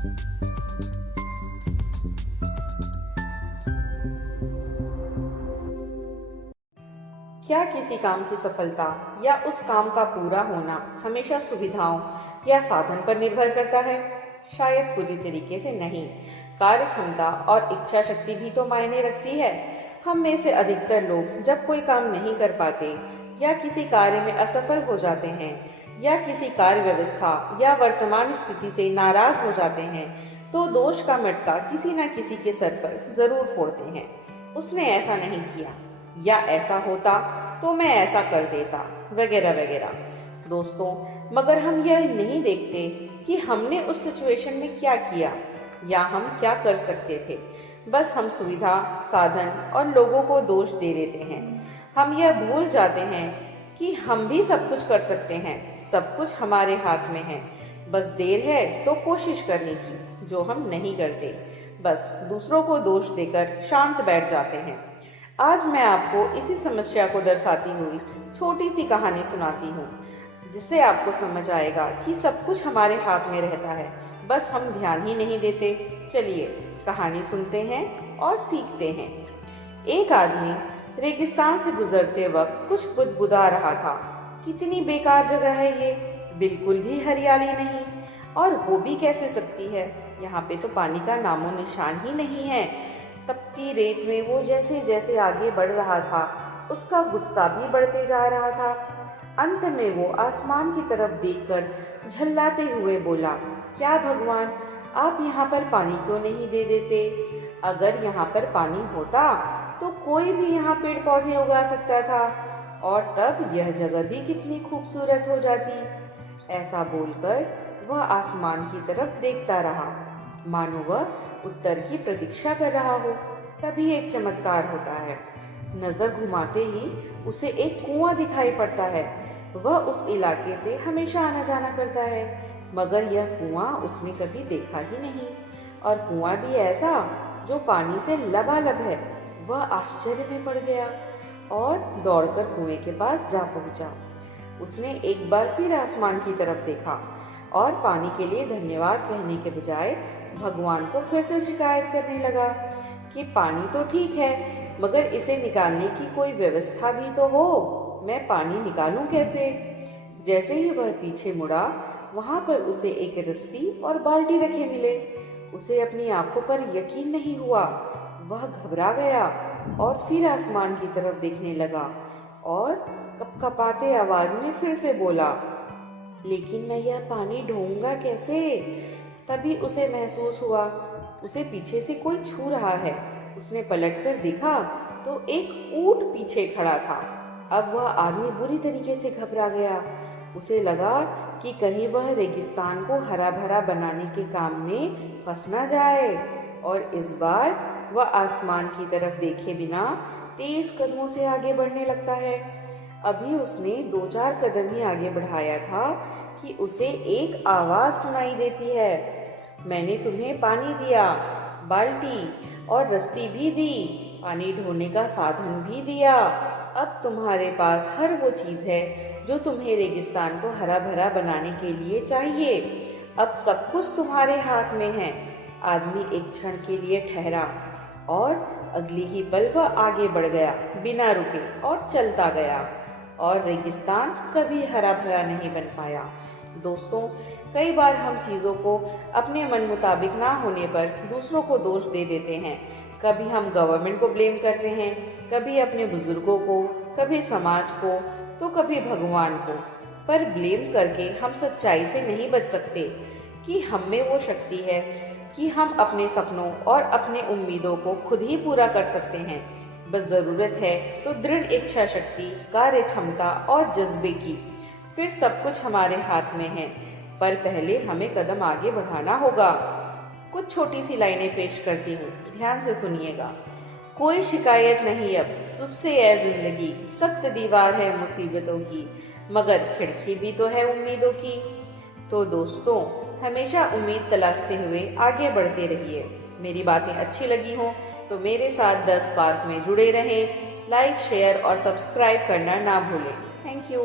क्या किसी काम की सफलता या उस काम का पूरा होना हमेशा सुविधाओं या साधन पर निर्भर करता है? शायद पूरी तरीके से नहीं। कार्य क्षमता और इच्छा शक्ति भी तो मायने रखती है। हम में से अधिकतर लोग जब कोई काम नहीं कर पाते या किसी कार्य में असफल हो जाते हैं या किसी कार्य व्यवस्था या वर्तमान स्थिति से नाराज हो जाते हैं तो दोष का मटका किसी न किसी के सर पर जरूर फोड़ते हैं। उसने ऐसा नहीं किया, या ऐसा होता तो मैं ऐसा कर देता, वगैरह वगैरह। दोस्तों, मगर हम यह नहीं देखते कि हमने उस सिचुएशन में क्या किया या हम क्या कर सकते थे। बस हम सुविधा, साधन और लोगों को दोष दे देते हैं। हम यह भूल जाते हैं कि हम भी सब कुछ कर सकते हैं। सब कुछ हमारे हाथ में है, बस देर है तो कोशिश करने की, जो हम नहीं करते। बस दूसरों को दोष देकर शांत बैठ जाते हैं। आज मैं आपको इसी समस्या को दर्शाती हुई छोटी सी कहानी सुनाती हूँ, जिससे आपको समझ आएगा कि सब कुछ हमारे हाथ में रहता है, बस हम ध्यान ही नहीं देते। चलिए कहानी सुनते हैं और सीखते हैं। एक आदमी रेगिस्तान से गुजरते वक्त कुछ बुदबुदा रहा था। कितनी बेकार जगह है ये, बिल्कुल भी हरियाली नहीं, और हो भी कैसे सकती है, यहाँ पे तो पानी का नामो निशान ही नहीं है। तपती रेत में वो जैसे जैसे आगे बढ़ रहा था, उसका गुस्सा भी बढ़ते जा रहा था। अंत में वो आसमान की तरफ देखकर झल्लाते हुए बोला, क्या भगवान, आप यहाँ पर पानी क्यों नहीं दे देते? अगर यहाँ पर पानी होता तो कोई भी यहाँ पेड़ पौधे उगा सकता था, और तब यह जगह भी कितनी खूबसूरत हो जाती। ऐसा बोलकर वह आसमान की तरफ देखता रहा, मानो वह उत्तर की प्रतीक्षा कर रहा हो। तभी एक चमत्कार होता है। नजर घुमाते ही उसे एक कुआं दिखाई पड़ता है। वह उस इलाके से हमेशा आना जाना करता है, मगर यह कुआं उसने कभी देखा ही नहीं, और कुआं भी ऐसा जो पानी से लबालब है। वह आश्चर्य में पड़ गया और दौड़कर कुएं के पास जा पहुंचा। उसने एक बार फिर आसमान की तरफ देखा और पानी के लिए धन्यवाद कहने के बजाय भगवान को फिर से शिकायत करने लगा कि पानी तो ठीक है, मगर इसे निकालने की कोई व्यवस्था भी तो हो। मैं पानी निकालूं कैसे? जैसे ही वह पीछे मुड़ा, वहां पर उसे एक रस्सी और बाल्टी रखे मिले। उसे अपनी आंखों पर यकीन नहीं हुआ। वह घबरा गया और फिर आसमान की तरफ देखने लगा और कपकपाते आवाज में फिर से बोला, लेकिन मैं यह पानी ढूंढूंगा कैसे? तभी उसे महसूस हुआ उसे पीछे से कोई छू रहा है। उसने पलटकर देखा तो एक ऊंट पीछे खड़ा था। अब वह आदमी बुरी तरीके से घबरा गया। उसे लगा कि कहीं वह रेगिस्तान को हरा भरा बनाने के काम में फंस न जाए, और इस बार वह आसमान की तरफ देखे बिना तेज कदमों से आगे बढ़ने लगता है। अभी उसने 2-4 कदम ही आगे बढ़ाया था कि उसे एक आवाज सुनाई देती है, मैंने तुम्हें पानी दिया, बाल्टी और रस्सी भी दी, पानी ढोने का साधन भी दिया। अब तुम्हारे पास हर वो चीज है जो तुम्हें रेगिस्तान को हरा भरा बनाने के लिए चाहिए। अब सब कुछ तुम्हारे हाथ में है। आदमी एक क्षण के लिए ठहरा और अगली ही पल वह आगे बढ़ गया, बिना रुके, और चलता गया, और रेगिस्तान कभी हरा भरा नहीं बन पाया। दोस्तों, कई बार हम चीजों को अपने मन मुताबिक ना होने पर दूसरों को दोष दे देते हैं। कभी हम गवर्नमेंट को ब्लेम करते हैं, कभी अपने बुजुर्गों को, कभी समाज को, तो कभी भगवान को। पर ब्लेम करके हम सच्चाई से नहीं बच सकते कि हम में वो शक्ति है कि हम अपने सपनों और अपने उम्मीदों को खुद ही पूरा कर सकते हैं। बस जरूरत है तो दृढ़ इच्छा शक्ति, कार्य क्षमता और जज्बे की। फिर सब कुछ हमारे हाथ में है, पर पहले हमें कदम आगे बढ़ाना होगा। कुछ छोटी सी लाइनें पेश करती हूँ, ध्यान से सुनिएगा। कोई शिकायत नहीं अब तुझसे ऐ जिंदगी, सख्त दीवार है मुसीबतों की, मगर खिड़की भी तो है उम्मीदों की। तो दोस्तों, हमेशा उम्मीद तलाशते हुए आगे बढ़ते रहिए। मेरी बातें अच्छी लगी हों तो मेरे साथ 10 बात में जुड़े रहें। लाइक, शेयर और सब्सक्राइब करना ना भूलें। Thank you.